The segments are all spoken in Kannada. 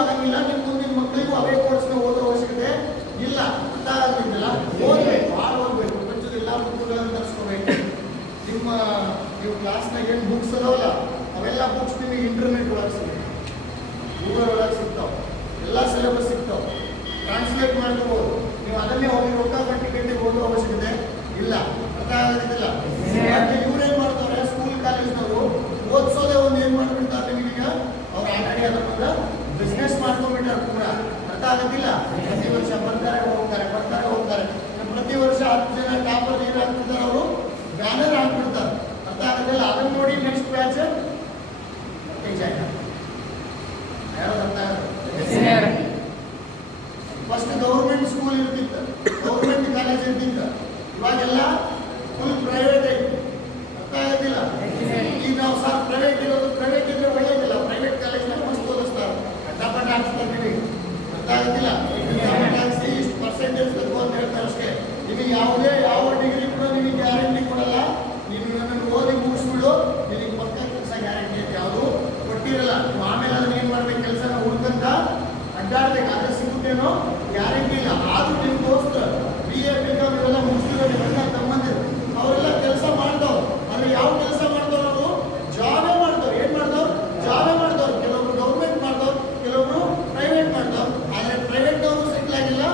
ಆಗಂಗಿಲ್ಲ, ನಿಮ್ಮ ಮುಂದಿನ ಮಕ್ಕಳಿಗೂ ಅವೇ ಕೋರ್ಸ್ನ ಓದೋ ಅವಶ್ಯಕತೆ ಇಲ್ಲ ಅಂತ ಆಗಿದ್ದಲ್ಲ. ಓದಬೇಕು, ಭಾಳ ಓದಬೇಕು, ಪ್ರಪಂಚದ ಎಲ್ಲ ಬುಕ್ಗಳನ್ನು ತರಿಸ್ಕೋಬೇಕು. ನೀವು ಕ್ಲಾಸ್ನಾಗ ಏನು ಬುಕ್ಸ್ ಅದಾವಲ್ಲ ಅವೆಲ್ಲ ಬುಕ್ಸ್ ನಿಮಗೆ ಇಂಟರ್ನೆಟ್ ಒಳಗೆ ಸಿಗುತ್ತೆ, ಗೂಗಲ್ ಒಳಗೆ ಸಿಗ್ತಾವೆ, ಎಲ್ಲ ಸಿಲೆಬಸ್ ಸಿಗ್ತಾವೆ, ಟ್ರಾನ್ಸ್ಲೇಟ್ ಮಾಡ್ಕೋಬೋದು. ನೀವು ಅದನ್ನೇ ಹೋಗಿ ರೊಕ್ಕ ಗಂಟೆ ಓದೋ ಅವಶ್ಯಕತೆ ಇಲ್ಲ. ಅರ್ಥ ಆಗೋದಿಲ್ಲ. ಇವ್ರೇನ್ ಮಾಡ್ತಾರೆ, ಸ್ಕೂಲ್ ಕಾಲೇಜ್ನವರು ಓದಿಸೋದೇ ಒಂದು ಏನ್ ಮಾಡ್ಬಿಡ್ತಾರೆ ನಿಮಗೆ, ಅವ್ರು ಆಲ್ರೆಡಿ ಅದನ್ನ ಬಿಸ್ನೆಸ್ ಮಾಡ್ಕೊಂಡ್ಬಿಟ್ಟಾರೆ ಪೂರ. ಅರ್ಥ ಆಗೋದಿಲ್ಲ. ಪ್ರತಿ ವರ್ಷ ಬರ್ತಾರೆ ಹೋಗ್ತಾರೆ. ಪ್ರತಿ ವರ್ಷ 10 ಜನ ಟಾಪರ್ ಏನ್ ಹಾಕ್ಬಿಡ್ತಾರೆ, ಅವರು ಬ್ಯಾನರ್ ಹಾಕ್ಬಿಡ್ತಾರೆ. ಅರ್ಥ ಆಗೋದಿಲ್ಲ. ಅದನ್ನ ನೋಡಿ next batch first government school ಇರ್ತಿತ್ತು, ಗೌರ್ಮೆಂಟ್ ಕಾಲೇಜ್ ಇರ್ತಿತ್ತು. ಇವಾಗೆಲ್ಲ ಫುಲ್ ಪ್ರೈವೇಟ್ ಐತಿ. ಅರ್ಥ ಆಗೋದಿಲ್ಲ. ಈಗ ನಾವು ಸರ್ ಪ್ರೈವೇಟ್ ಇರೋದು, ಪ್ರೈವೇಟ್ ಇದ್ರೆ ಒಳ್ಳೆಯದಿಲ್ಲ. ಪ್ರೈವೇಟ್ ಕಾಲೇಜ್ನಾಗ ಮಸ್ತ್ ಓದಿಸ್ತಾರೆ, ಡಬ್ಬ ಹಾಕ್ಸ್ತಾರೆ. ಅರ್ಥ ಆಗೋದಿಲ್ಲ. ಹಾಕ್ಸಿ ಇಷ್ಟು ಪರ್ಸೆಂಟೇಜ್ ತಗೋ ಅಂತ ಹೇಳ್ತಾರೆ ಅಷ್ಟೇ. ನಿಮಗೆ ಯಾವುದೇ ಯಾವ ಡಿಗ್ರಿ ಕೂಡ ನಿಮಗೆ ಗ್ಯಾರಂಟಿ ಕೊಡಲ್ಲ. ನೀವು ನನ್ನನ್ನು ಓದಿ ಮುಗಿಸ್ಬಿಡು, ನಿಮಗೆ ಪಕ್ಕ ಕೆಲಸ ಗ್ಯಾರಂಟಿ ಅಂತ ಯಾವುದು ಕೊಟ್ಟಿರಲ್ಲ. ನೀವು ಆಮೇಲೆ ಅದನ್ನ ಏನು ಮಾಡ್ಬೇಕು, ಕೆಲಸನ ಹುಡ್ಕಂತ ಅಡ್ಡಾಡ್ಬೇಕು. ಅದೇ ಸಿಗುತ್ತೇನೋ ಗ್ಯಾರಂಟಿ ಇಲ್ಲ. ಆದ್ರೂ ನಿಮ್ಮ ದೋಸ್ತರ BA BCom ಇವೆಲ್ಲ ಮುಗಿಸಿರೋ ನಿಮ್ಮ ತಮ್ಮಂದಿರು ಅವರೆಲ್ಲ ಕೆಲಸ ಮಾಡ್ದವ್ರು. ಅಂದ್ರೆ ಯಾವ ಕೆಲಸ ಮಾಡ್ದವ್ರು, ಅವರು ಜಾಬೇ ಮಾಡ್ದವ್ರು. ಏನ್ ಮಾಡ್ದವ್ರು, ಜಾಬೇ ಮಾಡ್ದವ್ರು. ಕೆಲವೊಬ್ರು ಗೌರ್ಮೆಂಟ್ ಮಾಡ್ದವ್ರು, ಕೆಲವೊಬ್ರು ಪ್ರೈವೇಟ್ ಮಾಡ್ದವ್ರು. ಆದ್ರೆ ಪ್ರೈವೇಟ್ನವರು ಸೆಟ್ಲ್ ಆಗಿಲ್ಲ,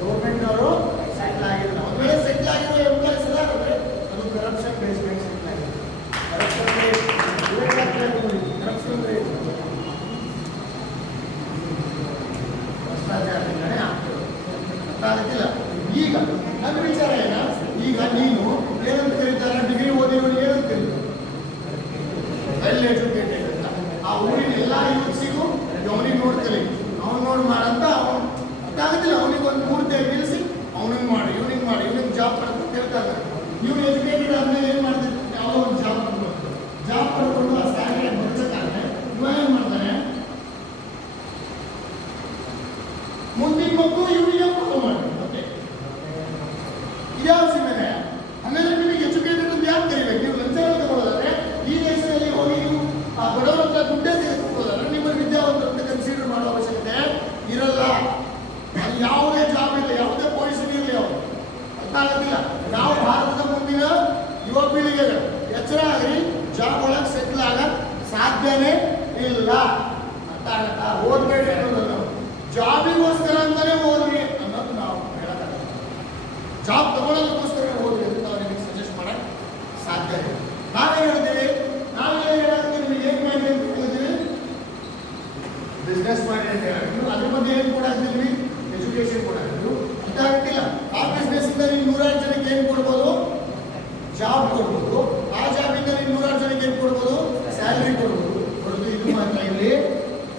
ಗೌರ್ಮೆಂಟ್ನವರು ಸೆಟ್ಲ್ ಆಗಿಲ್ಲ. ಒಂದ್ ವೇಳೆ ಸೆಟ್ಲ್ ಆಗಿರೋ ಎಂಪ್ಲಾಯ್ಸ್ ಇದಾರೆ, ಅದು ಕರಪ್ಷನ್ ಬೇಸ್ ಮೇಲೆ ಸೆಟ್ಲ್ ಆಗಿದೆ. ಕರಪ್ಷನ್ ಭ್ರಷ್ಟಾಚಾರದಿಂದಲೇ ಆಗ್ತದೆ. ಅರ್ಥಾಗುತ್ತಿಲ್ಲ. ಈಗ ನನ್ನ ವಿಚಾರ ಏನ, ಈಗ ನೀನು ಏನಂತ ಕರೀತಾರೆ, ಡಿಗ್ರಿ ಓದಿರೋ ಏನಂತ ಕರೀತಾರೆ, ವೆಲ್ ಎಜುಕೇಟೆಡ್ ಅಂತ. ಆ ಊರಿನ ಎಲ್ಲ ಯೂತ್ಸಿಗೂ ಅವನಿಗೆ ನೋಡ್ತೇನೆ, ಅವ್ನು ನೋಡಿ ಮಾಡಂತ ಅವನು. ಅರ್ಥ ಆಗುತ್ತಿಲ್ಲ. ಅವನಿಗೆ ಒಂದು 3 day ನಿಲ್ಲಿಸಿ ಅವನಿಗೆ ಮಾಡಿ, ಇವನಿಗೆ ಜಾಬ್ ಮಾಡ್ಕೊಂಡು ಹೇಳ್ತಾರೆ. ಇವ್ನು ಎಜುಕೇಟೆಡ್ ಆದ್ಮೇಲೆ ಏನ್ ಮಾಡ್ತಿರ್ತಾರೆ, ಯಾವುದೋ ಒಂದು ಜಾಬ್ ಪಡ್ಕೊಂಡು ಆ ಸ್ಯಾಲರಿ ಬರ್ಬೇಕಾದ್ರೆ ಇವ ಏನ್ ಮಾಡ್ತಾನೆ, ಮುಂದಿನ ಮಕ್ಕಳು ಇವನಿಗೆ ಫಾಲೋ ಮಾಡಿ. ಮತ್ತೆ ಇದ್ಯಾವ ಸೀಮೆನೆ. ಆಮೇಲೆ ನಿಮಗೆ ಎಜುಕೇಟೆಡ್ ಅಂತ ಯಾಕೆ ಕರಿಬೇಕು? ನೀವು ಲಂಚ ತಗೊಳ್ಳೋದಾದ್ರೆ ಈ ದೇಶದಲ್ಲಿ ಹೋಗಿ ನೀವು ಆ ಬಡವರ ಹತ್ರ ದುಡ್ಡೇ ತೆಗೆದುಕೊಳ್ಳೋದಾದ್ರೆ ನಿಮ್ಮ ವಿದ್ಯಾವಂತರು ಅಂತ ಕನ್ಸಿಡರ್ ಮಾಡೋ ಅವಶ್ಯಕತೆ ಇರಲ್ಲ. ಅಲ್ಲಿ ಯಾವುದೇ ಜಾಬ್ ಇಲ್ಲ, ಯಾವುದೇ ಪೊಸಿಷನ್ ಇರಲಿ ಅವರು. ಅರ್ಥ ಆಗೋದಿಲ್ಲ. ನಾವು ಭಾರತದ ಮುಂದಿನ ಯುವ ಪೀಳಿಗೆಗಳು ಎಚ್ಚರ ಆಗಲಿ, ಜಾಬ್ ಒಳಗೆ ಸೆಟ್ಲ್ ಆಗಕ್ ಸಾಧ್ಯನೇ ಇಲ್ಲ. ಅರ್ಥ ಆಗತ್ತಾ? ಓದ್ಬೇಡಿ ಅನ್ನೋದಲ್ಲ, ಜಾಬಿಗೋಸ್ಕರ ಅಂತಾನೆ ಓದ್ರಿ ಅನ್ನೋದು ನಾವು ಹೇಳಕ್ಕಾಗಲ್ಲ. ಜಾಬ್ ತಗೊಳ್ಳೋದಕ್ಕೋಸ್ಕರ ಓದ್ರಿ ಅಂತ ನಾವು ನಿಮಗೆ ಸಜೆಸ್ಟ್ ಮಾಡಕ್ ಸಾಧ್ಯ ಇಲ್ಲ. ನಾವೇನು ಹೇಳ್ತೀವಿ, ನಿಮಗೆ ಏನ್ ಮಾಡಿ ಅಂತ ಹೇಳಿದ್ವಿ, ಬಿಸ್ನೆಸ್ ಮಾಡಿ ಅಂತ ಹೇಳಿದ್ವಿ. ಅದ್ರ ಬಗ್ಗೆ ಏನು ಕೂಡ ಹಾಕಿದ್ವಿ, ಎಜುಕೇಶನ್ ಕೂಡ ಹಾಕಿದ್ವಿ. ಅರ್ಥ ಆಗ್ತಿಲ್ಲ. ಆ ಬಿಸ್ನೆಸ್ ಇಂದ ನೀವು 100 ಜನಕ್ಕೆ ಏನ್ ಕೊಡ್ಬೋದು, ಜಾಬ್ ಕೊಡ್ಬೋದು. ಆ ಜಾಬಿಂದ ನೀವು 100 ಜನಕ್ಕೆ ಏನ್ ಕೊಡ್ಬೋದು, ಸ್ಯಾಲ್ರಿ ಕೊಡ್ಬೋದು. ಕೊಡೋದು ಇದು ಮಾತ್ರ ಇಲ್ಲಿ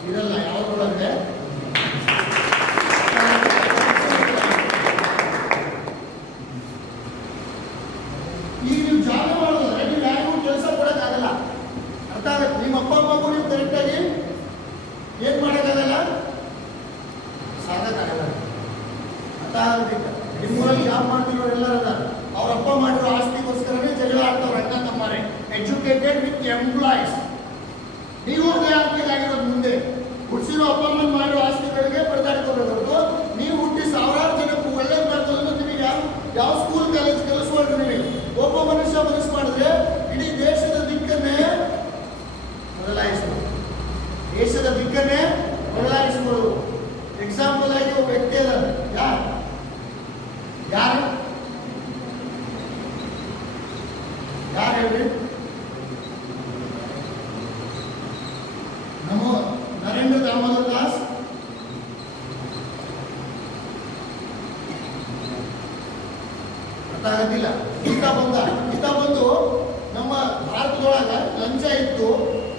ಇರಲ್ಲ. ಯಾವ್ದೊಳಗೆ ಈಗ ನೀವು ಜಾಬ್ ಮಾಡೋದಾದ್ರೆ ನೀವು ಯಾರಿಗೂ ಕೆಲಸ ಕೊಡಕ್ಕಾಗಲ್ಲ. ಅರ್ಥ ಆಗುತ್ತೆ. ನಿಮ್ಮ ಅಪ್ಪ ಅಮ್ಮಗೂ ನೀವು ಕರೆಕ್ಟಾಗಿ ಏನ್ ಮಾಡೋಕ್ಕಾಗಲ್ಲ, ಸಾಕಾಗಲ್ಲ. ಅರ್ಥ ಆಗೋದಿಲ್ಲ. ನಿಮ್ಮೂರಲ್ಲಿ ಜಾಬ್ ಮಾಡ್ತಿರೋರು ಎಲ್ಲರ ಅವ್ರ ಅಪ್ಪ ಮಾಡಿರೋ ಆಸ್ತಿಗೋಸ್ಕರನೇ ಜಗಳ ಆಡ್ತವ್ರು ಅಣ್ಣ ತಮ್ಮರೇ. Educated with employees. ನೀವು ಆಗಿರೋದು ಮುಂದೆ ಹುಟ್ಟಿಸಿರೋ ಅಪ್ಪ ಅಮ್ಮನ ಮಾಡಿರೋ ಆಸ್ತಿಗಳಿಗೆ ಪರದಾಡ್ಕೋಬೇಕು. ನೀವು ಹುಟ್ಟಿ 1000 ಜನಕ್ಕೂ ಒಳ್ಳೇದು ಮಾಡ್ಕೊಳ್ಳೋದು ನಿಮಗೆ ಯಾವ ಸ್ಕೂಲ್ ಕಾಲೇಜ್ ಕಲಿಸ್ಬಾರ್ದು. ನಿಮಗೆ ಒಬ್ಬ ಮನುಷ್ಯ ಮನಸ್ಸು ಮಾಡಿದ್ರೆ ಇಡೀ ದೇಶದ ದಿಕ್ಕನ್ನೇ ಬದಲಾಯಿಸ್ಬೋದು. ದೇಶದ ದಿಕ್ಕನ್ನೇ ಬದಲಾಯಿಸ್ಬೋದು. ಎಕ್ಸಾಂಪಲ್ ಆಗಿ ಒಬ್ಬ ವ್ಯಕ್ತಿ ಅದಾರೆ. ಯಾರು ಹೇಳ್ರಿ? ನರೇಂದ್ರ ದಾಮೋದರ್ ದಾಸ್. ಅರ್ಥ ಆಗತ್ತಿಲ್ಲ. ಈತ ಬಂದು ನಮ್ಮ ಭಾರತದೊಳಗ ಲಂಚ ಇತ್ತು,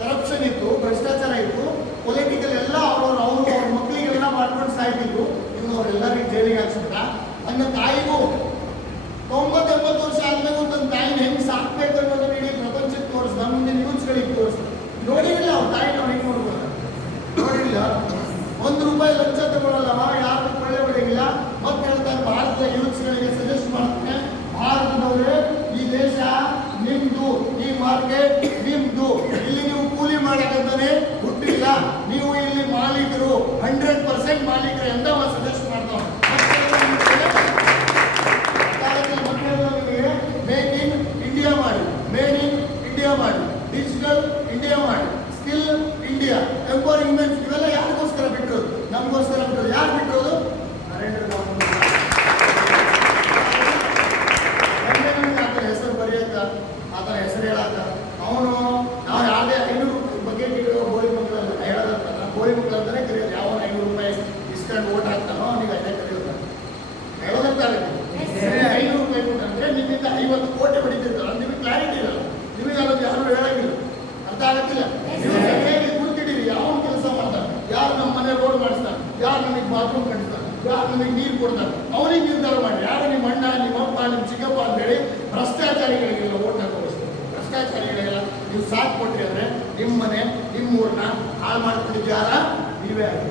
ಕರಪ್ಷನ್ ಇತ್ತು, ಭ್ರಷ್ಟಾಚಾರ ಇತ್ತು, ಪೊಲಿಟಿಕಲ್ ಎಲ್ಲ ಅವ್ರ ಮಕ್ಕಳಿಗೆಲ್ಲ ಮಾಡ್ಕೊಂಡು ಸಾಯ್ತಿದ್ರು. ಇನ್ನು ಅವರೆಲ್ಲರಿಗೂ ಜೈಲಿಗೆ ಹಾಕ್ಸಿದ್ರ. ನನ್ನ ತಾಯಿಗೂ 90 ವರ್ಷ ಆದ್ಮೇಲೆ ತನ್ನ ತಾಯಿನ ಹೆಂಗ್ ಸಾಕ್ಬೇಕು ಅನ್ನೋದನ್ನ ಇಡೀ ಪ್ರಪಂಚಕ್ಕೆ ತೋರಿಸ್ದ, ಮುಂದೆ ನ್ಯೂಸ್ಗಳಿಗೆ ತೋರಿಸ್ದ. ನೋಡಿರಲಿಲ್ಲ ಅವ್ರ ತಾಯಿನ ಅವ್ರು ಹೆಂಗ್ ನೋಡ್ಬೋದು, ನೋಡಿಲ್ಲ. ₹1 ಲಂಚ ತಗೊಳ್ಳಲ್ಲವ, ಯಾರು ಕೊಳ್ಳೆ ಹೊಡೆಯಂಗಿಲ್ಲ. ಮತ್ತೆ ಹೇಳ್ತಾರೆ, ಭಾರತದ ಯೂತ್ಸ್ಗಳಿಗೆ ಸಜೆಸ್ಟ್ ಮಾಡ್ತೇನೆ, ಭಾರತದವರೇ ಈ ದೇಶ ನಿಮ್ದು, ಈ ಮಾರ್ಕೆಟ್ ನಿಮ್ದು. ಇಲ್ಲಿ ನೀವು ಕೂಲಿ ಮಾಡಕ್ಕಂತಾನೆ ಹುಟ್ಟಿಲ್ಲ, ನೀವು ಇಲ್ಲಿ ಮಾಲೀಕರು. 100% ಮಾಲೀಕರು ಎಂದ ಸಜೆಸ್ಟ್ ಮಾಡ್ತಾವ. ಮಕ್ಕಳೆಲ್ಲ ನಿಮಗೆ ಮೇಕ್ ಇನ್ ಇಂಡಿಯಾ ಮಾಡಿ, ಮೇಡ್ ಇನ್ ಇಂಡಿಯಾ ಮಾಡಿ, ಡಿಜಿಟಲ್ ಇಂಡಿಯಾ ಮಾಡಿ, ಸ್ಕಿಲ್ ಇಂಡಿಯಾ, ಎಂಪವರಿಂಗ್ ವುಮೆನ್, ಇವೆಲ್ಲ ಯಾರಿಗೋಸ್ಕರ ಬಿಟ್ಟಿರೋದು? ನಮಗೋಸ್ಕರ ಬಿಟ್ಟಿರೋದು. ಯಾರು ಬಿಟ್ಟಿರೋದು? ನರೇಂದ್ರ ಮೋದಿ. ಆತನ ಹೆಸರು ಬರೆಯಕ್ಕ, ಆತನ ಹೆಸರು ಹೇಳಕ್ಕ, ಅವನು ನಾವು ಯಾವುದೇ 500 ರೂಪಾಯಿ ಬಗ್ಗೆ ಗೋಳಿ ಮಕ್ಕಳಲ್ಲ ಹೇಳೋದಂತ, ಗೋಳಿ ಮಕ್ಕಳು ಅಂತಾನೆ ಕರೆಯೋದು. ಯಾವ 500 ರೂಪಾಯಿ ಇಸ್ಕೊಂಡು ಓಟ್ ಹಾಕ್ತಾನೋ ಅವನಿಗೆ ಅದೇ ಕರೆಯೋದು ಹೇಳೋದಂತಾರೆ. 500 ರೂಪಾಯಿ ಕೊಟ್ಟಂದ್ರೆ ನಿಮ್ಮಿಂದ 50 ಕೋಟಿ ಹೊಡಿತಿರ್ತಾರೆ, ನಿಮಗೆ ಕ್ಲಾರಿಟಿ ಇರಲ್ಲ, ನಿಮಗೆ ಅದನ್ನು ಯಾರು ಹೇಳಂಗಿಲ್ಲ, ಅರ್ಥ ಆಗತ್ತಿಲ್ಲ. ನೀವು ಸರಿಯಾಗಿ ಗುರುತಿಡಿರಿ, ಯಾವ ಕೆಲಸ ಮಾಡ್ತಾನೆ, ಯಾರು ನಮ್ಮ ಮನೆ ರೋಡ್ ಮಾಡಿಸ್ತಾನೆ, ಯಾರು ನಮಗೆ ಬಾತ್ರೂಮ್ ಕಟ್ಟಿಸ್ತಾನೆ, ಯಾರು ನಮಗೆ ನೀರು ಕೊಡ್ತಾರೆ, ಅವನಿಗೆ ನಿರ್ಧಾರ ಮಾಡಿ. ಯಾರು ನಿಮ್ಮ ಅಣ್ಣ, ನಿಮ್ಮ ಅಪ್ಪ, ನಿಮ್ಮ ಚಿಕ್ಕಪ್ಪ ಅಂತೇಳಿ ಭ್ರಷ್ಟಾಚಾರಿಗಳಿಗೆಲ್ಲ ಓಟ್ ಹಾಕೋಬೇಕು. ಭ್ರಷ್ಟಾಚಾರಿಗಳಿಗೆಲ್ಲ ನೀವು ಸಾಥ್ ಕೊಟ್ರಿ ಅಂದ್ರೆ ನಿಮ್ಮ ಮನೆ, ನಿಮ್ಮ ಊರನ್ನ ಹಾಳು ಮಾಡ್ಕೊಂಡಿದ್ಯಾರ ನೀವೇ ಆಗಿ.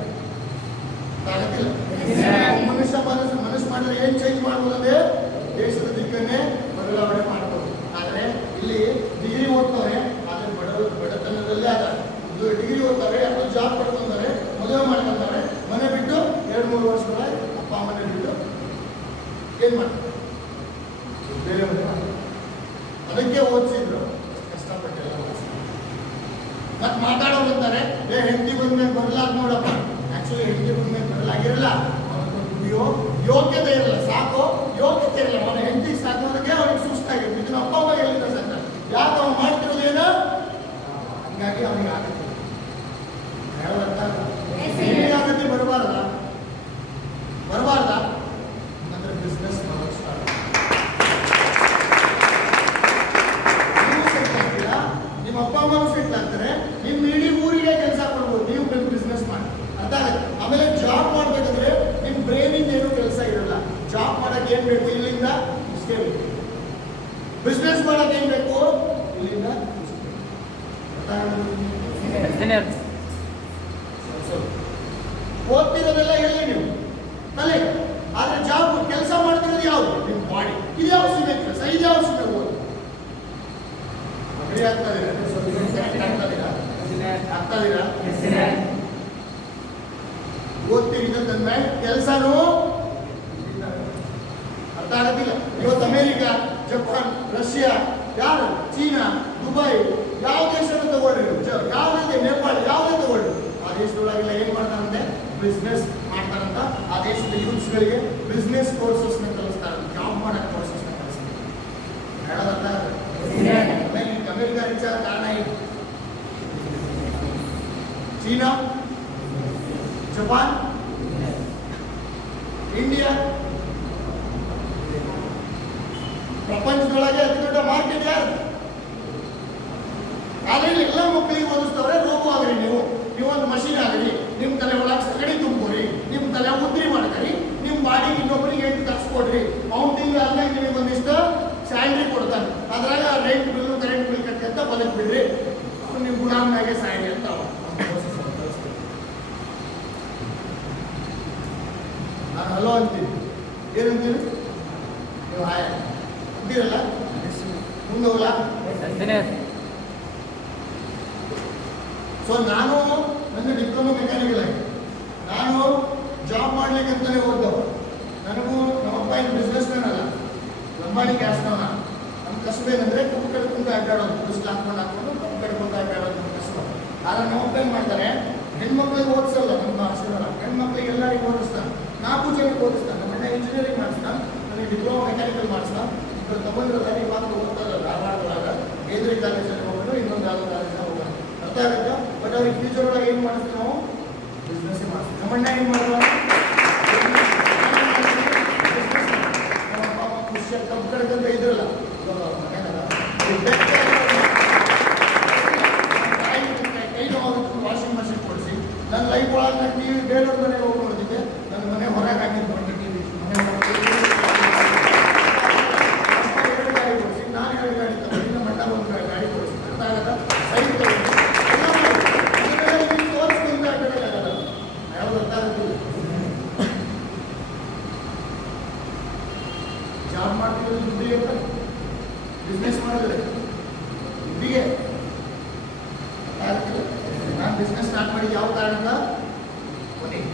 ಆಗತ್ತಿಲ್ಲ. ಮನುಷ್ಯ ಮನಸ್ಸು ಮಾಡಿದ್ರೆ ಏನ್ ಚೇಂಜ್ ಮಾಡ್ಬೋದು ಅಂದ್ರೆ ದೇಶದ ದಿಕ್ಕನ್ನೇ ಬದಲಾವಣೆ ಮಾಡ್ಬೋದು. ಆದ್ರೆ ಇಲ್ಲಿ ಡಿಗ್ರಿ ಓದ್ತವ್ರೆ, ಆದ್ರೆ ಬಡತನದಲ್ಲೇ ಅದ. ಡಿಗ್ರಿ ಓದ್ತಾರೆ, ಯಾರು ಜಾಬ್ ಪಡ್ಕೊಂತಾರೆ, ಮದುವೆ ಮಾಡ್ಕೊಂತಾರೆ, ಮನೆ ಬಿಟ್ಟು 2-3 ವರ್ಷಗಳ ಅಪ್ಪ ಮನೆ ಬಿಟ್ಟು ಏನ್ ಮಾಡ್ತಾರೆ? ಬೇರೆ ಮನೆ ಮಾಡ್ತಾರೆ. ಅದಕ್ಕೆ ಓದಿಸಿದ್ರು, ಕಷ್ಟಪಟ್ಟೆಲ್ಲ ಮತ್ತೆ ಮಾತಾಡೋರು ಅಂತಾರೆ, ಹೆಂಡತಿ ಬಂದ್ಮೇಲೆ ಬರಲಾಗ ನೋಡಪ್ಪ. ಆಕ್ಚುಲಿ ಹೆಂಡತಿ ಬಂದ್ಮೇಲೆ ಬರಲಾಗಿರಲ್ಲ, ಯೋಗ್ಯತೆ ಇರಲ್ಲ, ಸಾಕು ಯೋಗ್ಯತೆ ಇರಲ್ಲ. ಅವನ ಹೆಂಡತಿ ಸಾಕೋದಕ್ಕೆ ಅವನಿಗೆ ಸುಸ್ತಾಗಿರುತ್ತೆ. ಇದನ್ನ ಅಪ್ಪ ಅಮ್ಮ ಹೇಳಿದ ಸತ್ತ, ಯಾಕೆ ಅವ್ನು ಮಾಡ್ತಿರೋದೇನೋ ಹಂಗಾಗಿ ಅವನಿಗೆ ಆಗುತ್ತೆ. ಆಗತ್ತೆ ಬರಬಾರ್ದ ಅಂದ್ರೆ ಬಿಸ್ನೆಸ್ ಮಾಡೋದು ಸ್ಟಾರ್ಟ್. ನೀವು ಸೆಟ್ ಆಗ್ತೀರಾ, ನಿಮ್ಮ ಅಪ್ಪ ಅಮ್ಮನೂ ಸೆಟ್ ಆಗ್ತಾರೆ, ನಿಮ್ಮ ಇಡೀ ಊರಿಗೆ ಕೆಲಸ ಕೊಡ್ಬೋದು. ನೀವು ಬಿಸ್ನೆಸ್ ಮಾಡಿ ಅರ್ಥ ಆಗುತ್ತೆ. ಆಮೇಲೆ ಜಾಬ್ ಮಾಡ್ಬೇಕಂದ್ರೆ ನಿಮ್ಮ ಬ್ರೈನಿಂದ ಏನು ಕೆಲಸ ಇರಲ್ಲ. ಜಾಬ್ ಮಾಡಕ್ಕೆ ಏನ್ ಬೇಕು? ಇಲ್ಲಿಂದ ಇಷ್ಟೇ ಬೇಕು. ಬಿಸ್ನೆಸ್ ಮಾಡಕ್ಕೆ ಏನ್ ಬೇಕು? ಇಲ್ಲಿಂದ ಓದ್ತಿರೋದೆಲ್ಲ ಎಲ್ಲಿ ನೀವು ತಲೆ, ಆದ್ರೆ ಜಾಬ್ ಕೆಲಸ ಮಾಡ್ತಿರೋದು ಯಾವುದು? ನಿಮ್ಮ ಬಾಡಿ. ಇದು ಯಾವ ಸಿಮೆ ಕೆಲಸ, ಇದು ಯಾವ ಸಿಮೆ ಓದು ಅಗ್ರಿ ಆಗ್ತಾ ಇದೀರಾ? ಓದ್ತಿರೋದಂದ್ರೆ ಕೆಲಸನೂ ಅರ್ಥ ಆಗತ್ತಿಲ್ಲ. ಇವತ್ತು ಅಮೆರಿಕ, ಜಪಾನ್, ರಷ್ಯಾ, ಯಾರು ಚೀನಾ, ದುಬೈ, ಯಾವ ದೇಶನ ತಗೊಳ್ಳಿ, ಯಾವುದೇ ನೇಪಾಳ, ಯಾವುದೇ ತಗೊಳ್ಳಿ, ಆ ದೇಶದೊಳಗೆಲ್ಲ ಏನ್ ಮಾಡ್ತಾರಂತೆ? ಬಿಸ್ನೆಸ್ ಮಾಡ್ತಾರಂತ. ಆ ದೇಶದ ಯೂತ್ಸ್ಗಳಿಗೆ ಬಿಸ್ನೆಸ್ ಕೋರ್ಸಸ್ನ ಕಲಿಸ್ತಾರೆ, ಜಾಬ್ ಮಾಡಕ್ ಕೋರ್ಸಸ್ನ ಕಲಿಸ್ತಾರೆ. ಹೇಳೋದಲ್ಲ ಅಮೆರಿಕ ರಿಚ್ ಆದ ಕಾರಣ ಏನು? ಚೀನಾ, ಜಪಾನ್, ಇಂಡಿಯಾ, ಪ್ರಪಂಚದೊಳಗೆ ಅತಿ ದೊಡ್ಡ ಮಾರ್ಕೆಟ್ ಯಾರು? ಆದ್ರೆ ಎಲ್ಲ ಮಕ್ಕಳಿಗೆ ಓದಿಸ್ತವ್ರೆ. ರೋಗು ಆಗ್ರಿ, ನೀವೊಂದು ಮಷೀನ್ ಆಗ್ರಿ, ನಿಮ್ಮ ತಲೆ ಒಳಗೆ ಸಗಣಿ ತುಂಬೋರಿ, ನಿಮ್ಮ ತಲೆ ಉದ್ರಿ ಮಾಡ್ಕರಿ, ನಿಮ್ಮ ಬಾಡಿಗೆ ಇನ್ನೊಬ್ಬರಿಗೆ ಎಂಟು ತರಿಸ್ಕೊಡ್ರಿ, ಅವ್ನು ತಿಂಗಳು ಆದ್ಮೇಲೆ ನಿಮಗೆ ಒಂದಿಷ್ಟು ಸ್ಯಾಲ್ರಿ ಕೊಡ್ತಾನೆ, ಅದ್ರಾಗ ರೆಂಟ್ ಬಿಲ್ಲು ಕರೆಂಟ್ ಬಿಲ್ ಕಟ್ಟಿ ಅಂತ ಬದುಕ್ ಬಿಡ್ರಿ, ಅವ್ನು ನಿಮ್ಮ ಗುಲಾಮ್ನಾಗೆ ಸಾಯಿ ಅಂತ. ನಾನು ಹಲೋ ಅಂತೀನಿ, ಏನಂತೀರಿ ನೀವು? ಹಾಯ್ ಅಂತೀರಲ್ಲ, ಮುಂದೆ ಹೋಗಲ್ಲ. ಸೊ ನಾನು ನನ್ನ ಡಿಪ್ಲೊಮಾ ಮೆಕ್ಯಾನಿಕಲ್ ಆಗಿ ನಾನು ಜಾಬ್ ಮಾಡ್ಲಿಕ್ಕೆ ಅಂತಾನೆ ಓದ್ದವ. ನನಗೂ ನಮ್ಮ ಅಪ್ಪ ಏನು ಬಿಸ್ನೆಸ್ ಮ್ಯಾನ್ ಅಲ್ಲ, ಲಂಬಾಣಿ ಕ್ಯಾಸ್ಟವನ. ನಮ್ಮ ಕಸಬೇನಂದ್ರೆ ಕಬ್ಬು ಕಡ್ಕೊಂಡು ಅಡ್ಡಾಡೋದು, ಬಿಸಿಲು ಹಾಕೊಂಡು ಕಬ್ಬು ಕಡ್ಕೊಂಡು ಅಡ್ಡಾಡೋದು ನಮ್ಮ ಕಸಬ. ಆದ್ರೆ ನಮ್ಮ ಅಪ್ಪ ಏನು ಮಾಡ್ತಾರೆ, ಹೆಣ್ಮಕ್ಳಿಗೆ ಓದಿಸಲ್ಲ ನಮ್ಮ ಆಶೀರ್ವಾದ, ಹೆಣ್ಮಕ್ಳಿಗೆ ಎಲ್ಲರಿಗೂ ಓದಿಸ್ತಾನೆ, 4 ಜನಕ್ಕೆ ಓದಿಸ್ತಾನೆ. ನಮ್ಮ ಅಣ್ಣ ಇಂಜಿನಿಯರಿಂಗ್ ಮಾಡಿಸ್ತಾನೆ, ನನಗೆ ಡಿಪ್ಲೊಮಾ ಮೆಕ್ಯಾನಿಕಲ್ ಮಾಡಿಸ್ತಾನೆ. ಇಬ್ಬರು ತಗೊಂಡಿರೋದಾಗ ಇವಾಗ ಓದ್ತಾ ಇರೋದು ಧಾರವಾಡದೊಳಗ ಬೇದ್ರಿ ಕಾಲೇಜಲ್ಲಿ ಹೋಗೋದು, ಇನ್ನೊಂದು ಯಾವುದೋ ಕಾಲೇಜಲ್ಲಿ ಹೋಗೋದು. ಅರ್ಥ ಆಗುತ್ತೆ. ಬಟ್ ಅವ್ರಿಗೆ ಫ್ಯೂಚರ್ ಒಳಗೆ ಏನು ಮಾಡಿಸ್ತೀವಿ ನಾವು? ಬಿಸ್ನೆಸ್ ಮಾಡ್ತೀವಿ. ನಮ್ಮ ಅಣ್ಣ ಏನು ಮಾಡುವ? ನಮ್ಮ ಅಪ್ಪ ಅಮ್ಮ ಖುಷಿಯಾಗಿ ಕಬ್ಬು ಕಡ್ಕಂತ ಇದ್ರಲ್ಲ, ಕೈ ನೋವಾಗುತ್ತೆ, ವಾಷಿಂಗ್ ಮಷಿನ್ ಕೊಡಿಸಿ ನನ್ನ ಲೈಫ್ ಒಳಗೆ ನಾನು ಟಿವಿ ಬೇರೆಯವ್ರ ಮನೆಗೆ ಹೋಗಿ ನೋಡ್ತಿದ್ದೆ. ನನ್ನ ಮನೆ ಹೊರಗೆ ಹಾಕಿದ್ದು ಒಂದು ಟಿವಿ, ಮನೆ ಗಾಡಿ ಕೊಡಿಸಿ, ನಾನು 2 ಗಾಡಿ ತಗೊಂಡು, ನಮ್ಮ ಅಣ್ಣ 1 ಗಾಡಿ ಕೊಡಿಸಿ. ಅರ್ಥ ಆಗತ್ತ? ಸೈಡ್ ಜಾಬ್ ಮಾಡ್ತಿರೋದು ದುಡ್ಡಿಗೆ, ಬಿಸ್ನೆಸ್ ಮಾಡಿದ್ರೆ ದುಡ್ಡಿಗೆ. ನಾನು ಬಿಸ್ನೆಸ್ ಸ್ಟಾರ್ಟ್ ಮಾಡಿದ್ದು ಯಾವ ಕಾರಣಕ್ಕ? ಕೊನೆಗೆ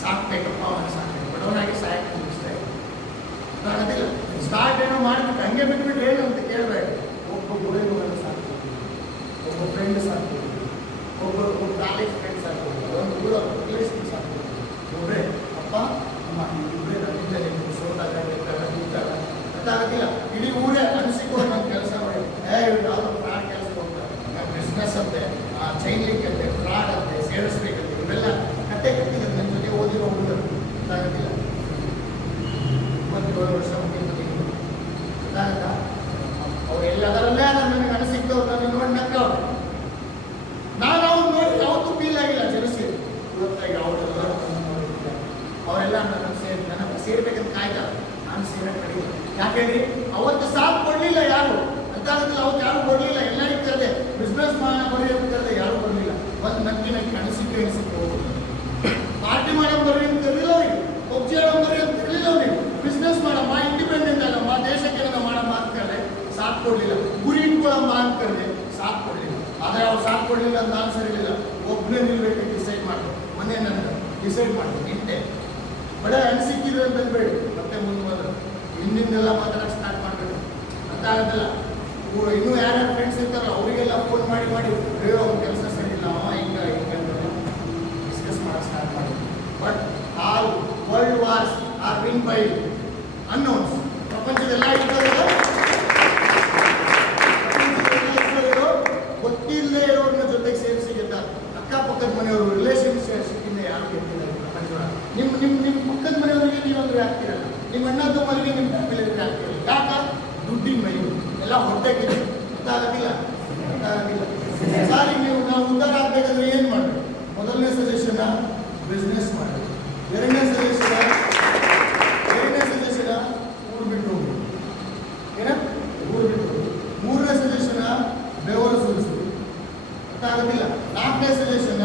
ಸಾಕ್ಬೇಕಪ್ಪ ಅವನು ಸಾಕ್ಬೇಕು, ಬಡವನಾಗಿ ಸಾಯಕ್ಕೆ ಮುಗಿಸ್ತಾ ಇದ್ದಿಲ್ಲ. ಸ್ಟಾರ್ಟ್ ಏನೋ ಮಾಡ್ಬಿಟ್ಟು ಹಂಗೆ ಬಿಟ್ಬಿಟ್ಟು ಏನು ಅಂತ ಕೇಳಬೇಡ. ಒಬ್ಬ ಗುರುಗಳನ್ನು ಸಾಕ್ಬೋದು, ಒಬ್ಬ ಫ್ರೆಂಡ್ ಸಾಕ್ಬೋದು, ಒಬ್ಬ ಕಾಲೇಜ್ ಫ್ರೆಂಡ್ ಸಾಕ್ಬೋದು, ಒಂದು ಊರ ರಿಲೇಷನ್ ಸಾಕ್ಬೋದು. ಒಬ್ಬರೇ ಅಪ್ಪ ಅಮ್ಮ ಇಬ್ಬರೇ ನನ್ನಿಂದ ನಿಮ್ಗೆ ಸೋತಾಗ ಗೊತ್ತಾಗೋದಿಲ್ಲ. ಇಡೀ ಊರೇ ಅನಿಸಿಕೊಂಡು ನನ್ನ ಕೆಲಸ ಮಾಡಿ ಇವ್ರು ಯಾವುದೋ ಫ್ರಾಡ್ ಕೆಲಸಕ್ಕೆ ಹೋಗ್ತಾರೆ, ಬಿಸ್ನೆಸ್ ಅಂತೆ, ಚೈನ್ ಲಿಂಕ್ ಅಂತೆ, ಫ್ರಾಡ್ ಅಂತೆ, ಸೇರಿಸ್ಬೇಕಂತೆ, ಇವೆಲ್ಲ ಕತೆ ಕಟ್ಟಿದ್ರು ನನ್ನ ಜೊತೆ ಓದಿರೋ ಹುಡುಗರು. ಗೊತ್ತಾಗೋದಿಲ್ಲ. 27 ವರ್ಷ ಮುಗಿದ ಗೊತ್ತಾಗತ್ತಾ? ಅವರೆಲ್ಲದರಲ್ಲೇ ನನಗೆ ಅನಿಸಿದ್ದವ್ರು ನನ್ನ ನೋಡಿ ನಕ್ಕವ್ರು. ನಾನು ಅವ್ರು ನೋಡಿ ಯಾವತ್ತೂ ಫೀಲ್ ಆಗಿಲ್ಲ ಜನಿಸಿ. ಇವತ್ತಾಗಿ ಅವರೆಲ್ಲ ನನಗೆ ಸೇರ್ಬೇಕಂತ ಕಾಯ್ತಾರೆ. ನಾನು ಸೇರ ಕಡಿಲ್ಲ. ಯಾಕೆಂದ್ರೆ ಅವತ್ತು ಸಾಥ್ ಕೊಡಲಿಲ್ಲ ಯಾರು, ಗೊತ್ತಾಗೋದಿಲ್ಲ. ಅವತ್ತು ಯಾರು ಬರಲಿಲ್ಲ. ಎಲ್ಲರಿಗೂ ಕರೆದೆ, ಬಿಸ್ನೆಸ್ ಬರ್ರಿ ಅಂತ ಕರೆದೆ, ಯಾರು ಬರಲಿಲ್ಲ. ಒಂದು ನಕ್ಕಿನ ಅನಿಸಿಕೆ ಹೋಗೋದು. ಪಾರ್ಟಿ ಮಾಡೋ ಬರ್ರಿ ಅಂತ ಕರಲಿಲ್ಲ ಅವ್ರಿಗೆ, ಪಬ್ಜಿ ಆಡೋ ಬರ್ರಿ ಅಂತ ಕರಲಿಲ್ಲ ಅವ್ರಿಗೆ. ಬಿಸ್ನೆಸ್ ಮಾಡಮ್ಮ, ಇಂಡಿಪೆಂಡೆಂಟ್ ಆಗಮ್ಮ, ದೇಶಕ್ಕೆ ಮಾಡಮ್ಮ ಅಂತ ಕರೆದೆ, ಸಾಥ್ ಕೊಡಲಿಲ್ಲ. ಗುರಿ ಇಟ್ಕೊಳ್ಳಮ್ಮ ಅಂತ ಕರೆದೆ, ಸಾಥ್ ಕೊಡಲಿಲ್ಲ. ಆದರೆ ಅವ್ರು ಸಾಥ್ ಕೊಡಲಿಲ್ಲ ಅಂತ ನಾನು ಸರಿಲಿಲ್ಲ. ಒಬ್ಬನೇ ನಿಲ್ಬೇಕಂತ ಡಿಸೈಡ್ ಮಾಡಿದೆ. ಮೊನ್ನೆ ನನ್ನ ಡಿಸೈಡ್ ಮಾಡಿದೆ, ನಿಂತೆ ಬಡ ಅನಿಸಿಕ್ಕಿದ್ರು ಅಂತ ಬೇಡಿ ಮತ್ತೆ ಮುಂದೆ ಬಂದರು. ಹಿಂದಿಂದೆಲ್ಲ ಮಾತಾಡೋಕೆ ಸ್ಟಾರ್ಟ್ ಮಾಡಬೇಕು ಅಂತ ಆಗೋದಿಲ್ಲ. ಇನ್ನೂ ಯಾರ್ಯಾರು ಫ್ರೆಂಡ್ಸ್ ಇರ್ತಾರೋ ಅವರಿಗೆಲ್ಲ ಫೋನ್ ಮಾಡಿ ಅವ್ರ ಕೆಲಸ ಸರಿ ಇಲ್ಲ, ಹಿಂಗೆ ಡಿಸ್ಕಸ್ ಮಾಡೋಕೆ ಸ್ಟಾರ್ಟ್ ಮಾಡಿ. But all world wars are win by unknowns. ಪ್ರಪಂಚದೆಲ್ಲ ಗೊತ್ತಿಲ್ಲದೆ ಇರೋರನ್ನ ಜೊತೆಗೆ ಸೇರಿಸಿ ಗೆದ್ದಾರೆ. ಅಕ್ಕಪಕ್ಕದ ಮನೆಯವರು ರಿಲೇಷನ್ಶಿಪ್ಪಿಂದ ಯಾರು ಗೆದ್ದಿದ್ದಾರೆ ಪ್ರಪಂಚದೊಳಗೆ. ನಿಮ್ಮ ಪಕ್ಕದ ಮನೆಯವರಿಗೆ ನೀವು ಅಂದರೆ ಆಗ್ತಿರಲ್ಲ, ನಿಮ್ಮ ಅಣ್ಣ ತಮ್ಮರಿಗೆ ನಿಮ್ಮ ಫ್ಯಾಮಿಲಿಯವರಿಗೆ ಆಗ್ತಿರಲ್ಲ. ಯಾಕ? ದುಡ್ಡಿನ ಮೈ ಎಲ್ಲ ಹೊಟ್ಟೆಗಿದೆ. ಗೊತ್ತಾಗೋದಿಲ್ಲ. ಸಾರಿ, ನಾವು ಉದ್ಧಾರ ಆಗಬೇಕಂದ್ರೆ ಏನು ಮಾಡಬೇಕು? ಮೊದಲನೇ ಸಜೆಷನ್ ಬಿಸ್ನೆಸ್ ಮಾಡಬೇಕು. ಎರಡನೇ ಸಜೆಷನ್ ಊರು ಬಿಟ್ಟು ಹೋಗ್ಬೇಕು. ಏನ ಊರು ಬಿಟ್ಟು ಹೋಗ್ಬೇಕು. ಮೂರನೇ ಸಜೆಷನ್ ಬೆವರು ಸುರಿಸೋದು. ಗೊತ್ತಾಗೋದಿಲ್ಲ. ನಾಲ್ಕನೇ ಸಜೆಷನ್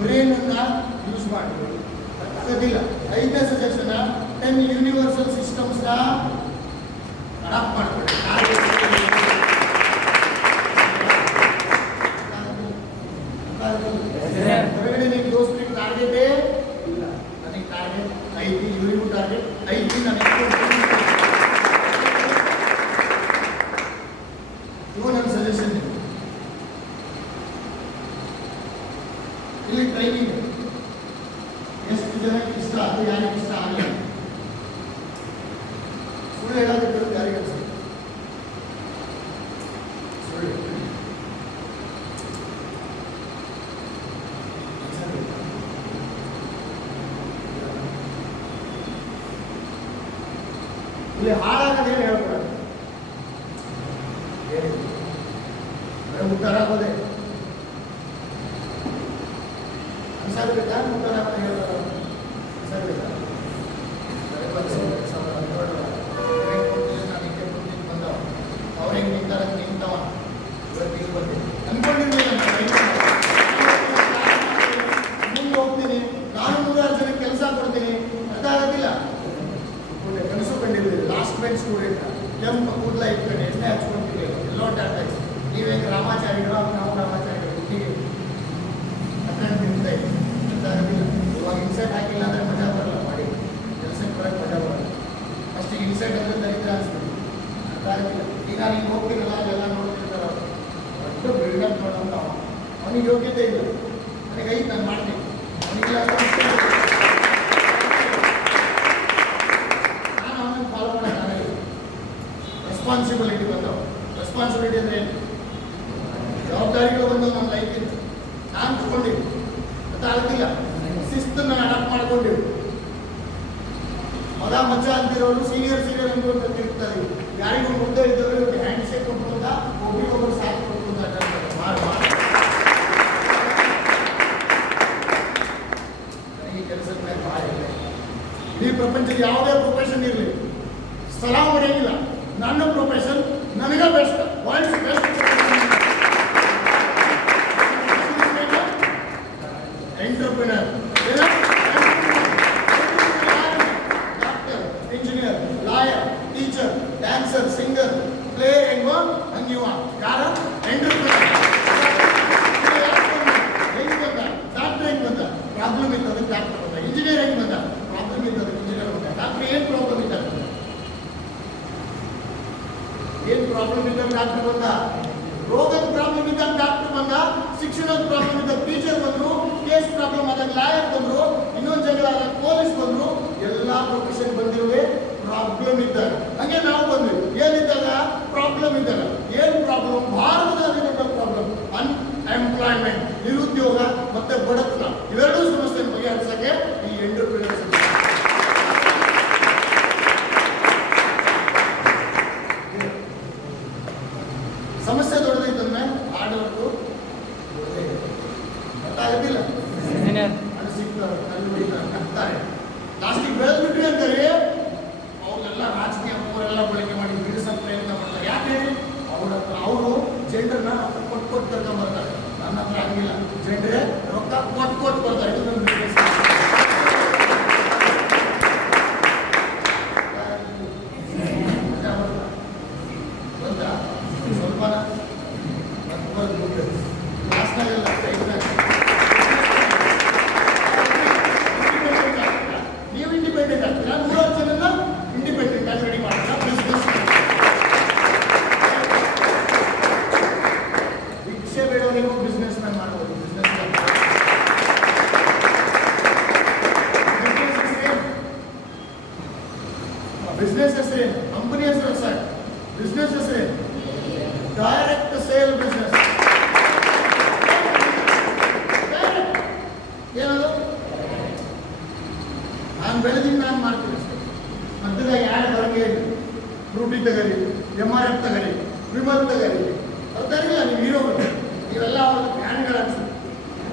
ಬ್ರೇನ್ ಅನ್ನ ಯೂಸ್ ಮಾಡಬೇಕು. ಗೊತ್ತಾಗೋದಿಲ್ಲ. ಐದನೇ ಸಜೆಷನ್ 10 ಯೂನಿವರ್ಸಲ್ ಸಿಸ್ಟಮ್ಸ್ ಅಡಾಪ್ಟ್ ಮಾಡಬೇಕು. ಹೊರಗಡೆ ನಿಮ್ಮ ದೋಸ್ತಿಗೆ ಟಾರ್ಗೆಟೇ ಇಲ್ಲ. ನನಗೆ ಟಾರ್ಗೆಟ್ ಐತಿ, ಇವರಿಗೂ ಟಾರ್ಗೆಟ್ ಐತಿ. ನನಗೆ ಇವು ನನ್ನ ಸಜೆಷನ್. ಇಲ್ಲಿ ಟ್ರೈನಿಂಗ್ ಎಷ್ಟು ಜನಕ್ಕೆ ಇಷ್ಟ, ಅದು ಯಾರಿಗೆ ಇಷ್ಟ ಆಗಲಿಲ್ಲ. ಸುಳ್ಳು ಹೇಳೋದಿಟ್ಟು ಯಾರಿಗೆ ಅನ್ಸುತ್ತೆ? ಸುಳ್ಳು ಇಲ್ಲಿ ಹಾಳಾಗೋದೇನು ಹೇಳ್ಕೊಡೋದು, ಉದ್ಧಾರ ಆಗೋದೇ ಅನ್ಸಾಗಬೇಕಾ? ಉದ್ಧಾರ ಆಗೋದು ಹೇಳ್ತಾರೆ ಅನ್ಸಾಗಬೇಕಾ? ಬಂದವ ಅವ್ರಿಗೆ ನಿಂತಾರ ನಿಂತವ ಇವತ್ತಿಗೆ ಬಂದೆ ಅನ್ಕೊಂಡಿರ್ಲಿಲ್ಲ. ಮುಂದೆ ಹೋಗ್ತೀನಿ, ನಾನು 100 ಜನಕ್ಕೆ ಕೆಲಸ ಕೊಡ್ತೀನಿ. ಅದಾಗೋದಿಲ್ಲ. ಕನಸು ಕಂಡಿರ್ತೀವಿ. ಲಾಸ್ಟ್ ಬೆಂಚ್ ಸ್ಟೂಡೆಂಟ್ ಕೆಂಪು ಕೂದಲ ಇಟ್ಕೊಂಡು ಎಣ್ಣೆ ಹಚ್ಕೊಂತೀವಿ, ಎಲ್ಲ ಆಡ್ತಾ ಇದ್ದೀವಿ. ನೀವೇಗ ರಾಮಾಚಾರ್ಯರು, ನಾವು ರಾಮಾಚಾರ್ಯರು ಹುಟ್ಟಿಗೆ ಅಟೆಂಡ್ ನಿಂತ ಗೊತ್ತಾಗೋದಿಲ್ಲ. ಇವಾಗ ಇನ್ಸೆಟ್ ಹಾಕಿಲ್ಲ ಅಂದರೆ ಮಜಾ ಬರಲ್ಲ. ಮಾಡಿ ಕೆಲಸಕ್ಕೆ ಬರೋಕ್ಕೆ ಮಜಾ ಬರಲ್ಲ. ಫಸ್ಟಿಗೆ ಇನ್ಸೆಟ್ ಅಂದರೆ ದರಿದ್ರ ಅನಿಸ್ಬಿಟ್ಟು ಗೊತ್ತಾಗೋದಿಲ್ಲ. ಈಗ ನೀನು ಹೋಗ್ತೀರಲ್ಲ, ಅದೆಲ್ಲ ನೋಡ್ತಿರ್ತಾರೆ. ಒಟ್ಟು ಬಿಲ್ಡಪ್ ಮಾಡೋಂತ ಅವನಿಗೆ ಯೋಗ್ಯತೆ ಇಲ್ಲ. ನನಗೆ ಐದು ನಾನು ಮಾಡ್ತೀನಿ, ಅವನಿಗೆಲ್ಲ ರೆಸ್ಪಾನ್ಸಿಬಿಲಿಟಿ ಬಂದವು. ರೆಸ್ಪಾನ್ಸಿಬಿಲಿಟಿ ಅಂದರೆ ಏನು? ಜವಾಬ್ದಾರಿಗಳು ಬಂದವು ನಮ್ಮ ಲೈಫಿಂದ. ನಾನು ತಗೊಂಡಿವಿ ಗೊತ್ತಾಗ್ತಿಲ್ಲ. ಶಿಸ್ತನ್ನು ಅಡಾಪ್ಟ್ ಮಾಡ್ಕೊಂಡಿವಿ. ಮಗ ಮಚ್ಚ ಅಂತಿರೋರು ಸೀನಿಯರ್ ಅನ್ಕೊಂಡು ತಿರುಗ್ತಾರೆ. ಯಾರಿಗೂ ಮುದ್ದೆ ಇದ್ದವರು ಹ್ಯಾಂಡ್ ಶೇಕ್ ಕೊಟ್ಕೊಂಡ, ಒಬ್ರಿಗೊಬ್ಬರು ಸಾಥ್ ಕೊಟ್ಕೊಂಡ ನನಗೆ ಕೆಲಸದ ಮೇಲೆ ಭಾಳ ಇಲ್ಲ. ಇಡೀ ಪ್ರಪಂಚದ ಯಾವುದೇ ಪ್ರೊಫೆಷನ್ ಇರಲಿ, ಸಲಾಮ್ ಹೊಡೆಯಂಗಿಲ್ಲ. ನನ್ನ ಪ್ರೊಫೆಷನ್ ನನಗೆ best, world's best entrepreneur. Doctor, engineer, lawyer, teacher, dancer, singer, player ಹೆಂಗೋ ಹಂಗಿವ ಯಾರ ಎಂಟರ್ಪ್ರಿನರ್. ಹೆಂಗ್ ಬಂದ ಡಾಕ್ಟರ್? ಹೆಂಗ್ ಬಂದ? ಪ್ರಾಬ್ಲಮ್ ಇತ್ತು, ಅದಕ್ಕೆ ಡಾಕ್ಟರ್ ಬಂದ. ಪ್ರಾಬ್ಲಮ್ ಇದ್ದಾಗ ಡಾಕ್ಟರ್ ಬಂದ, ರೋಗದ ಪ್ರಾಬ್ಲಮ್ ಇದ್ದಾಗ ಡಾಕ್ಟರ್ ಬಂದ, ಶಿಕ್ಷಣದ ಪ್ರಾಬ್ಲಮ್ ಇದ್ದಾಗ ಟೀಚರ್ ಬಂದ್ರು, ಕೇಸ್ ಪ್ರಾಬ್ಲಮ್ ಆದಾಗ ಲಾಯರ್ ಬಂದ್ರು, ಇನ್ನೊಂದು ಜಗಳ ಆದಾಗ ಪೊಲೀಸ್ ಬಂದ್ರು. ಎಲ್ಲಾ ಪ್ರೊಫೆಷನ್ ಬಂದಿರುವೆ ಪ್ರಾಬ್ಲಮ್ ಇದ್ದಾಗ. ಹಂಗೆ ನಾವು ಬಂದ್ವಿ ಏನಿದ್ದಾಗ? ಪ್ರಾಬ್ಲಮ್ ಇದ್ದಾಗ. ಏನ್ ಪ್ರಾಬ್ಲಮ್? ಭಾರತದ ಪ್ರಾಬ್ಲಮ್ ಅನ್ಎಂಪ್ಲಾಯ್ಮೆಂಟ್, ನಿರುದ್ಯೋಗ ಮತ್ತೆ ಬಡತನ. ಇವೆರಡೂ ಸಮಸ್ಯೆ ಬಗೆಹರಿಸಕ್ಕೆ ಈ ಎಂಟರ್ಪ್ರಿನರ್ಸ್ ಸಮಸ್ಯೆ ದೊಡ್ಡದೈತಂದ್ರೆ ಆಡೋದು ಗೊತ್ತಾಗದಿಲ್ಲ, ಅದು ಸಿಗ್ತಾರೆ, ಕಟ್ತಾರೆ, ಲಾಸ್ಟಿಗೆ ಬೆಳೆದ್ಬಿಟ್ರಿ ಅಂತಾರೆ. ಅವ್ರೆಲ್ಲ ರಾಜಕೀಯ ಅವರೆಲ್ಲ ಬಳಕೆ ಮಾಡಿ ಬಿಡಿಸೋ ಪ್ರಯತ್ನ ಮಾಡ್ತಾರೆ. ಯಾಕೆ ಹೇಳಿ? ಅವರು ಜೆಂಡರ್ನ ಕೊಟ್ಟು ಕರ್ಕೊಂಡ್ಬರ್ತಾರೆ. ನನ್ನ ಹತ್ರ ಆಗಿಲ್ಲ, ಜೆಂಡ್ರೆ ರೊಕ್ಕ ಕೊಟ್ಟು ಬರ್ತಾರೆ. ಇದು ನನ್ನ ಬಿಸ್ನೆಸ್. ಗೊತ್ತಾ? ಸ್ವಲ್ಪ ಕ್ಲಾಸ್ನಾಗೆಲ್ಲ ನೀವು ಇಂಡಿಪೆಂಡೆಂಟ್ ಆಗ್ತೀರಾ, 100 ಜನನ ಇಂಡಿಪೆಂಡೆಂಟ್ ಆಗಿ ರೆಡಿ ಮಾಡ್ತೀರಾ. ಬಿಸ್ನೆಸ್ ಭಿಕ್ಷೆ ಬೇಡವನಿಗೂ ಬಿಸ್ನೆಸ್ ಮ್ಯಾನ್ ಮಾಡ್ಬೋದು. ಬಿಸ್ನೆಸ್ ಹೆಸರೇನು? ಕಂಪನಿ ಹೆಸರು ಸರ್. ಬಿಸ್ನೆಸ್ ಹೆಸರೇನು? Direct sale business. ಏನದು? ನಾನು ಬೆಳೆದಿದ್ದು ನಾನು ಮಾಡ್ತೀನಿ ಸರ್. ಮಧ್ಯದಾಗ ಯಾರು ಬರಂಗೆ ಇಲ್ಲ. ಫ್ರೂಟಿ ತಗರಿ, MRF ತಗರಿ, ವಿಮಲ್ ತಗರಿ, ಅದು ತರಿಲ್ಲ. ನೀವು ಹೀರೋಗಳು, ನೀವೆಲ್ಲ ಅವ್ರ ಫ್ಯಾನ್ಗಳು ಅನ್ಸುತ್ತೆ,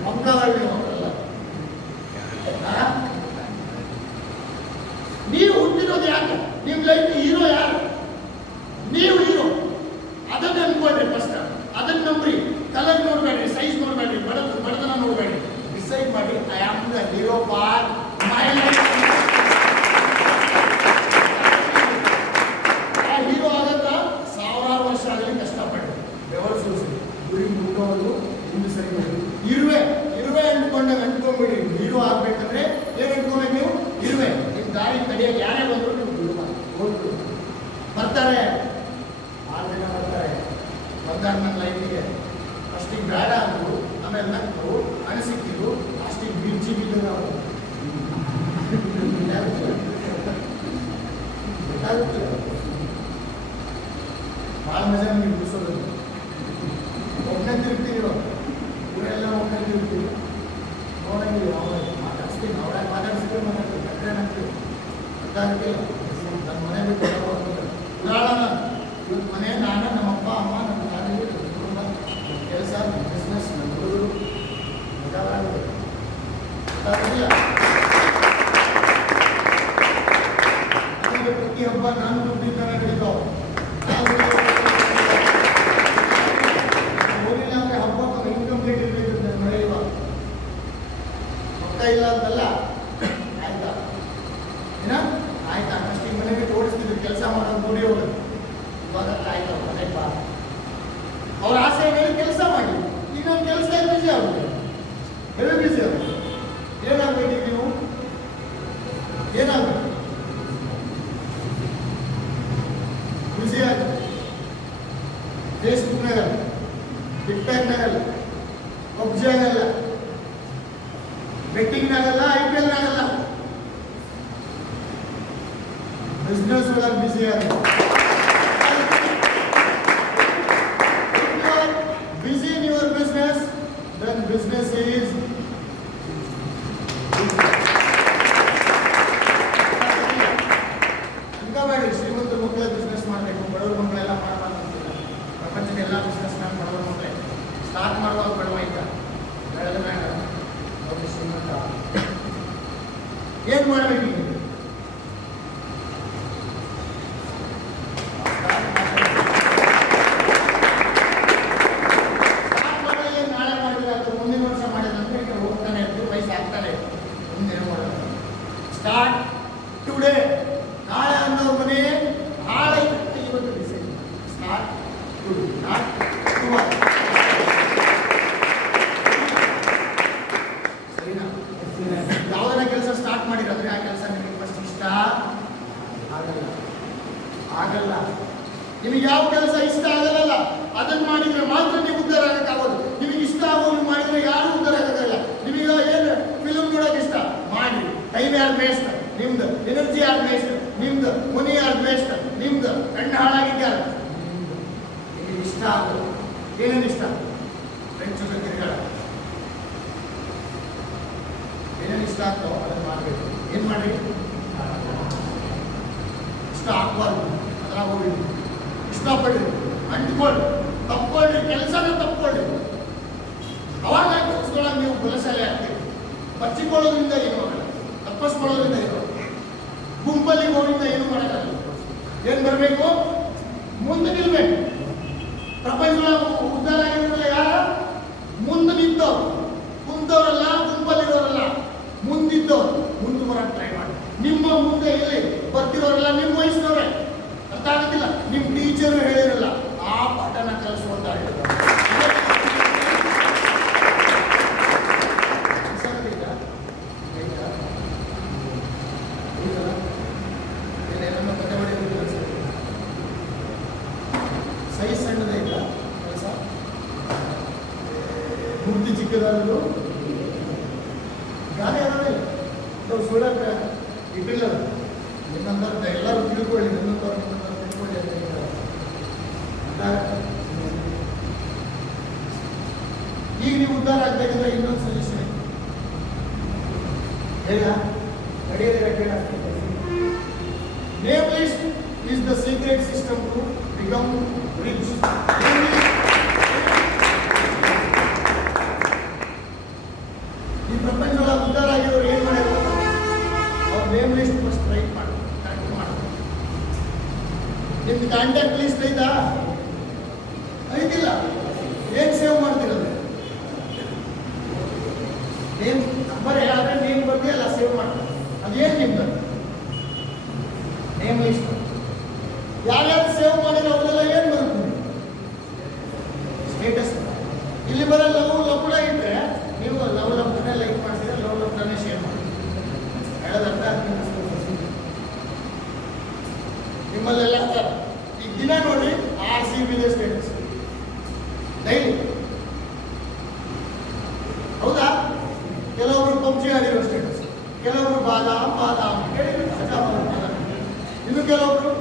ಮಕ್ಕಳು ಅವರೆಲ್ಲ. ನೀವು ಹುಟ್ಟಿರೋದು ಯಾಕೆ? ನಿಮ್ಮ ಲೈಫ್ ಹೀರೋ ಯಾರು? ನೀವು ಹೀರೋ. ಅದನ್ನ ಅನ್ಕೊಳ್ರಿ ಫಸ್ಟ್. ಅದನ್ನ ನಂಬ್ರಿ. ಕಲರ್ ನೋಡ್ಬೇಡ್ರಿ, ಸೈಜ್ ನೋಡ್ಬೇಡ್ರಿ, ಬಡತನ ನೋಡ್ಬೇಡ್ರಿ. ಡಿಸೈಡ್ ಮಾಡಿ, I am the hero for my life. ಆ ಹೀರೋ ಆಗತ್ತ 1000 ವರ್ಷ ಆಗಲಿ ಕಷ್ಟಪಟ್ಟು ಬೆವರು ಸೂಸಿ ಗುರಿ ಮುಟ್ಟೋದು ಹಿಂದೆ ಸರಿ ಮಾಡಿ. ಇರುವೆ ಅಂದ್ಕೊಂಡ್ಬಿಡಿ. ಹೀರೋ ಆಗ್ಬೇಕಂದ್ರೆ ಏನ್ ಅಂದ್ಕೋಬೇಕು ನೀವು? ಇರುವೆ. ನಿಮ್ ದಾರಿ ತಡೆಯಕ್ಕೆ ಯಾರೇ ಬಂದ್ರು ನೀವು ಬಿಡು ಬರ್ತಾರೆ. 6 ಜನ ಬರ್ತಾರೆ. ಬಂದಾಗ ನನ್ನ ಲೈಫಿಗೆ ಅಷ್ಟಿಗೆ ಬೇಡ ಅಂದ್ರು, ಆಮೇಲೆ ನಕ್ಕರು, ಅನಿಸಿಕ್ಕಿದ್ರು, ಅಷ್ಟಿಗೆ ಬಿದ್ದು ನಾವು ಭಾಳ ಮಜಾ ನೀವು ಬಿಡಿಸೋದು. ಒಬ್ಬನೇ ತಿರುಗ್ತೀವಿ, ಇವರೆಲ್ಲ ಒಬ್ಬನೇ ತಿರುಗ್ತೀವಿ, ನೋಡಂಗಿಲ್ಲ. ಅವ್ರ ಮಾತಾಡ್ಸ್ತೀನಿ, ಅವ್ರಾಗ ಮಾತಾಡ್ಸಿದ್ರೆ ಮಾತಾಡ್ತೀವಿ, ಕಟ್ಟರೆ ಹಾಕ್ತೀವಿ. ಗೊತ್ತಾಗ್ತಿಲ್ಲ. ನನ್ನ ಮನೆ ಬಿಟ್ಟು ಉದಾಹರಣ ಇವತ್ತು ಮನೆ ನಾನು, ನಮ್ಮ ಅಪ್ಪ ಅಮ್ಮ, ನಮ್ಮ ಫ್ಯಾಮಿಲಿ, ನನ್ನ ಕುಟುಂಬ, ನನ್ನ ಕೆಲಸ, ನನ್ನ ಬಿಸ್ನೆಸ್, ನನ್ನ ಹುಡುಗರು ಗೊತ್ತಾಗಿಲ್ಲ. ಪ್ರತಿ ಹಬ್ಬ ನಾನು ದುಡ್ಡಿದ್ದಾನೆ ನಡೀತಾವ. ಹೋಗಿಲ್ಲ ಅಂದ್ರೆ ಹಬ್ಬ ಇನ್ಕಂಪ್ಲೀಟ್ ಇರಬೇಕು. ನಡೆಯುವ ರೊಕ್ಕ ಇಲ್ಲ ಅಂತಲ್ಲ, ಆಯ್ತಾ ಏನ ಆಯ್ತಾ ಅಷ್ಟಿಗೆ ಮನೆ ಬಿಟ್ಟು ಓಡಿಸ್ತಿದ್ರು. ಕೆಲಸ ಮಾಡೋದು ದುಡಿ ಹೋಗೋದು. ಇವಾಗ ಆಯ್ತು ಮನೆ ಬಾ, ಅವ್ರ ಆಸೆ ಮೇಲೆ ಕೆಲಸ ಮಾಡಿ. ಈಗ ನಮ್ಮ ಕೆಲಸ ಬಿಸಿ ಆಗುತ್ತೆ, ಹೆವಿ ಬಿಸಿ ಆಗುತ್ತೆ. ಏನಾಗ್ಬೇಕು ನೀವು? ಏನಾಗ್ಬೇಕು? ಬಿಸಿ ಆಗುತ್ತೆ. ಫೇಸ್ಬುಕ್ನಾಗಲ್ಲ, ಟಿಕ್ಟಾಕ್ನಾಗಲ್ಲ, ಪಬ್ಜಿ ಆಗಲ್ಲ, ಬೆಟ್ಟಿಂಗ್ನಾಗಲ್ಲ, IPL-ನಾಗಲ್ಲ, ಬಿಸ್ನೆಸ್ ಒಳಗೆ ಬಿಸಿ ಆಗುತ್ತೆ. Busy in your business, then business is ಅನ್ಕೋಬೇಡಿ ಶ್ರೀಮಂತರ ಮಕ್ಕಳ ಬಿಸ್ನೆಸ್ ಮಾಡಬೇಕು, ಬಡವ್ರ ಮಕ್ಕಳೆಲ್ಲ ಮಾಡಬಾರ್ದು. ಪ್ರಪಂಚದ ಎಲ್ಲ ಬಿಸ್ನೆಸ್ ಮ್ಯಾನ್ ಬಡವ್ರ ಮಕ್ಕಳೇ. ಸ್ಟಾರ್ಟ್ ಮಾಡುವಾಗ ಬಡವೈತ, ಬೆಳೆದ ಮ್ಯಾಗ ಅವ್ರಿಗೆ ಶ್ರೀಮಂತ. ಏನ್ ಮಾಡಬೇಕು? Start today. ನಾಳೆ ಅನ್ನೋ ಮನೆ ನಾಳೆ ಇವತ್ತು decide. Start today, not tomorrow. ಸರಿನಾ? ಯಾವುದನ್ನ ಕೆಲಸ ಸ್ಟಾರ್ಟ್ ಮಾಡಿರೋದ್ರೆ ಆ ನಿಮಗೆ ಯಾವ ಕೆಲಸ ಇಷ್ಟ ಆಗಲ್ಲ ಅದನ್ನು ಮಾಡಿದ್ರೆ ಮಾತ್ರ ನೀವು ಉದ್ಧಾರ ಆಗಕ್ಕಾಗೋದು. ನಿಮಗೆ ಇಷ್ಟ ಆಗೋದು ಮಾಡಿದ್ರೆ ಯಾರು ಉದ್ಧಾರ ಆಗಲ್ಲ. ನಿಮಗೆ ಏನು ಫಿಲ್ಮ್ ನೋಡೋಕೆ ಇಷ್ಟ ಮಾಡಿ, ಟೈಮ್ ಯಾರು ವೇಸ್ಟ್ ನಿಮ್ದು, ಎನರ್ಜಿ ಯಾರು ವೇಸ್ಟ್ ನಿಮ್ದು, ಮನಿ ಯಾರು ವೇಸ್ಟ್ ನಿಮ್ದು, ಕಣ್ಣು ಹಾಳಾಗಿದ್ಯಾರು ನಿಮಗೆ ಇಷ್ಟ ಆಗೋದು. ಏನೇನು ಇಷ್ಟ? ಫ್ರೆಂಡ್ಸ್ ಜೊತೆ ತಿರುಗಾಡ, ಏನೇನು ಇಷ್ಟ ಆಗ್ತಾವೋ ಅದನ್ನು ಮಾಡಬೇಕು. ಏನು ಮಾಡಿ? ಇಷ್ಟ ಆಗ್ಬಾರ್ದು ಅದ್ರಾಗ ಹೋಗಿ ಇಷ್ಟಪಡ್ರಿ, ಅಂಟ್ಕೊಳ್ರಿ, ತಪ್ಕೊಳ್ರಿ, ಕೆಲಸನ ತಪ್ಕೊಳ್ರಿ. ಅವಾಗ ಕೆಲಸದೊಳಗೆ ನೀವು ಬಲಶಾಲಿ ಆಗ್ತೀರಿ. ಬಚ್ಚಿಕೊಳ್ಳೋದ್ರಿಂದ ಏನು ಆಗಲ್ಲ, ತಪ್ಪಿಸ್ಕೊಳ್ಳೋದ್ರಿಂದ ಏನು, ಗುಂಪಲ್ಲಿ ಹೋಗಿಂದ ಏನು ಮಾಡೋಕ್ಕಲ್ಲ. ಏನು ಬರಬೇಕು? ಮುಂದೆ ನಿಲ್ಬೇಕು. ಪ್ರಪಂಚದೊಳಗೆ ಉದ್ಧಾರ ಆಗಿರೋದಿಲ್ಲ ಯಾರ? ಮುಂದೆ ನಿಂತವ್ರು, ಕುಂತವರಲ್ಲ, ಗುಂಪಲ್ಲಿರೋರಲ್ಲ, ಮುಂದಿದ್ದವ್ರು. ಮುಂದೆ ಬರೋಕ್ಕೆ ಟ್ರೈ ಮಾಡಿ. ನಿಮ್ಮ ಮುಂದೆ ಇಲ್ಲಿ ಬರ್ತಿರೋರೆಲ್ಲ ನಿಮ್ಮ ವಯಸ್ಸಿನವರೇ. ಅರ್ಥ ಆಗುತ್ತಿಲ್ಲ, ನಿಮ್ಮ ಟೀಚರು ಹೇಳಿರಲ್ಲ ಆ ಪಾಠನ ಕಲಿಸುವಂತ ಸೈಜ್ ಸಣ್ಣದೇ ಇಲ್ಲ ಕೆಲಸ, ಬುದ್ಧಿ ಚಿಕ್ಕದಾದ್ರು ಗಾಳಿ ಅದಲ್ಲ. ಸುಳ್ಳಕ ಇಟ್ಟಿಲ್ಲ. ನಿನ್ನಂತ ಎಲ್ಲರೂ ತಿಳ್ಕೊಳ್ಳಿ, ನಿನ್ನಂತವ್ರು ತಿಳ್ಕೊಳ್ಳಿ ಅಂತ ಈಗ ನೀವು ಉದ್ಧಾರ ಆಗ್ಬೇಕಂದ್ರೆ ಇನ್ನೊಂದು ಸಜೆಷನ್ ಹೇಳ ನಡೆಯಲಿಲ್ಲ. Name list is the secret system to become rich. ಈ ಪ್ರಪಂಚದೊಳಗೆ ಉದ್ಧಾರ ಆಗಿರೋರು ಏನು ಮಾಡಬೇಕು? ಅವ್ರ ನೇಮ್ ಲಿಸ್ಟ್ ಫಸ್ಟ್ ರೈಟ್ ಮಾಡಿ, ಕರೆಕ್ಟ್ ಮಾಡಿ. ನಿಮ್ದು ಕಾಂಟ್ಯಾಕ್ಟ್ ಲಿಸ್ಟ್ ಐತಾ? ಐತಿಲ್ಲ. ಏನು ಸೇವ್ ಮಾಡ್ತಿರೋದು? ನೇಮ್ ನಂಬರ್ ಹೇಳಿದ್ರೆ ನೇಮ್ ಬಗ್ಗೆ ಎಲ್ಲ ಸೇವ್ ಮಾಡ್ತಾರೆ. ಅದೇನು ನಿಮ್ದು ನೇಮ್ ಲಿಸ್ಟ್? ಯಾರ್ಯಾರು ಸೇವ್ ಮಾಡಿರೋ ಅವರೆಲ್ಲ ಏನು ಬರುತ್ತೆ? ಸ್ಟೇಟಸ್. ಇಲ್ಲಿ ಬರೋ ಲವ್ ಕೂಡ ಇಟ್ಟರೆ ನೀವು ಲವ್ ಲಬ್ನೇ ಲೈಕ್ ಮಾಡ್ತೀರಾ, ಲವ್ ಲಬ್ನೇ ಶೇರ್ ಮಾಡ್ತೀರಾ. ಹೇಳೋದರ್ಥ ನಿಮ್ಮಲ್ಲೆಲ್ಲ ಈಗ ದಿನ ನೋಡಿ RCB ಸ್ಟೇಟಸ್ ಡೈಲಿ. ಹೌದಾ? ಕೆಲವೊಬ್ರು ಪಬ್ಜಿ ಆಡಿರೋ ಸ್ಟೇಟಸ್, ಕೆಲವೊಬ್ರು ಬಾದಾಮ್ ಬಾದಾಮ್ ಇನ್ನು ಕೆಲವೊಬ್ರು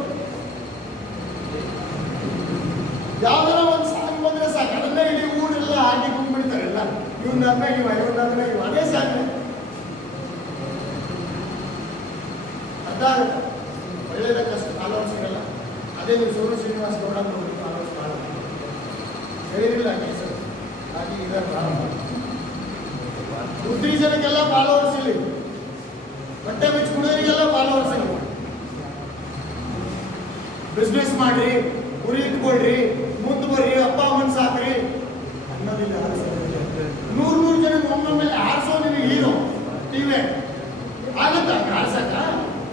ಯಾವ್ದಾರ ಒಂದು ಸಾಂಗ್ ಬಂದ್ರೆ ಸಾಕು ಅದನ್ನೇ ಇಡೀ ಊರೆಲ್ಲ ಹಾಕಿ ಕುಂದ್ಬಿಡ್ತಾರೆ. ಎಲ್ಲ ಇವ್ನ ಇವ ಇವನ್ನ ಇವ ಅದೇ ಸಾಂಗ್. ಅರ್ಥ ಆಗುತ್ತೆ? ಒಳ್ಳೆಯದಕ್ಕಷ್ಟು ಫಾಲೋವರ್ಸ್ ಸಿಗಲ್ಲ. ಅದೇ ನೀವು ಸೂರ್ಯ ಶ್ರೀನಿವಾಸ್ ಗೌಡ ನೋಡಿ ಫಾಲೋವರ್ಸ್ ಮಾಡೋದು ಹೇಳಿರಲಿಲ್ಲ ಸರ್. ಹಾಗೆ ಇದರ ಪ್ರಾರಂಭ ಜನಕ್ಕೆಲ್ಲ ಫಾಲೋವರ್ಸ್ ಇಲ್ಲಿ, ಬಟ್ಟೆ ಬಿಚ್ಚು ಕುಡಿಯೋರಿಗೆಲ್ಲ ಫಾಲೋವರ್ಸ್ ಇಲ್ಲಿ. ಬಿಸ್ನೆಸ್ ಮಾಡ್ರಿ, ಗುರಿ ಇಟ್ಕೊಳ್ರಿ, ಮುಂದೆ ಬರ್ರಿ, ಅಪ್ಪ ಅಮ್ಮನ ಸಾಕ್ರಿ ಅನ್ನೋದಿಲ್ಲ. 100 ಜನಕ್ಕೆ ಒಮ್ಮೊಮ್ಮೆ ಆರಿಸೋ ನಿಮಗೆ ಹೀರೋ ಟಿವಿ ಆಗತ್ತಾ? ಆರ್ಸಕ್ಕ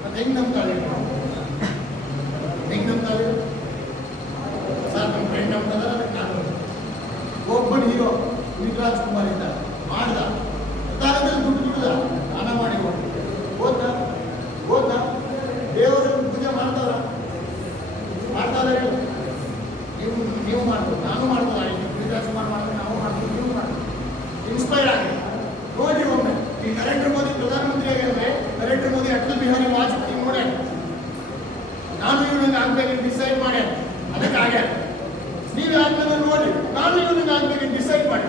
ಮತ್ತೆ ಹೆಂಗ್ ನಂಬ್ತಾಳೆ? ಹೆಂಗ್ ನಂಬ್ತಾಳೆ ಸರ್? ನಮ್ಮ ಫ್ರೆಂಡ್ ನಂಬ್ತದ, ಅದಕ್ಕೆ ನಾನು ಒಬ್ಬನ ಹೀರೋ ಪುನೀತ್ ರಾಜ್ಕುಮಾರ್ ಇದ್ದ ಮಾಡ್ದ, ಅದಾಗದಲ್ಲಿ ದುಡ್ಡ ದಾನ ಮಾಡಿ ಓದ್ದ ದೇವರ ಪೂಜೆ ಮಾಡ್ತಾರ ಹೇಳಿ. ನೀವು ಮಾಡ್ಬೋದು, ನಾನು ಮಾಡ್ಬೋದು. ಪುನೀತ್ ರಾಜ್ಕುಮಾರ್ ಮಾಡ್ತಾರೆ, ನಾವು ಮಾಡ್ಬೋದು, ನೀವು ಮಾಡ್ಬೋದು. ಇನ್ಸ್ಪೈರ್ ಆಗಿ ನೋಡಿ ಒಮ್ಮೆ. ಈ ನರೇಂದ್ರ ಮೋದಿ ಪ್ರಧಾನಮಂತ್ರಿ ಆಗಿದ್ರೆ ನರೇಂದ್ರ ಮೋದಿ ಅಟಲ್ ಬಿಹಾರಿ ವಾಜಪೇಯಿ ನೋಡ್ಯ, ನಾನು ಇವನಿಗೆ ಆಗ್ಬೇಕಂತ ಡಿಸೈಡ್ ಮಾಡ್ಯ, ಅದಕ್ಕೆ ಆಗ್ಯಾರ. ನೀವು ಯಾಕೆ ನೋಡಿ ನಾನು ಇವನಿಗೆ ಆಗ್ಬೇಕಂತ ಡಿಸೈಡ್ ಮಾಡಿ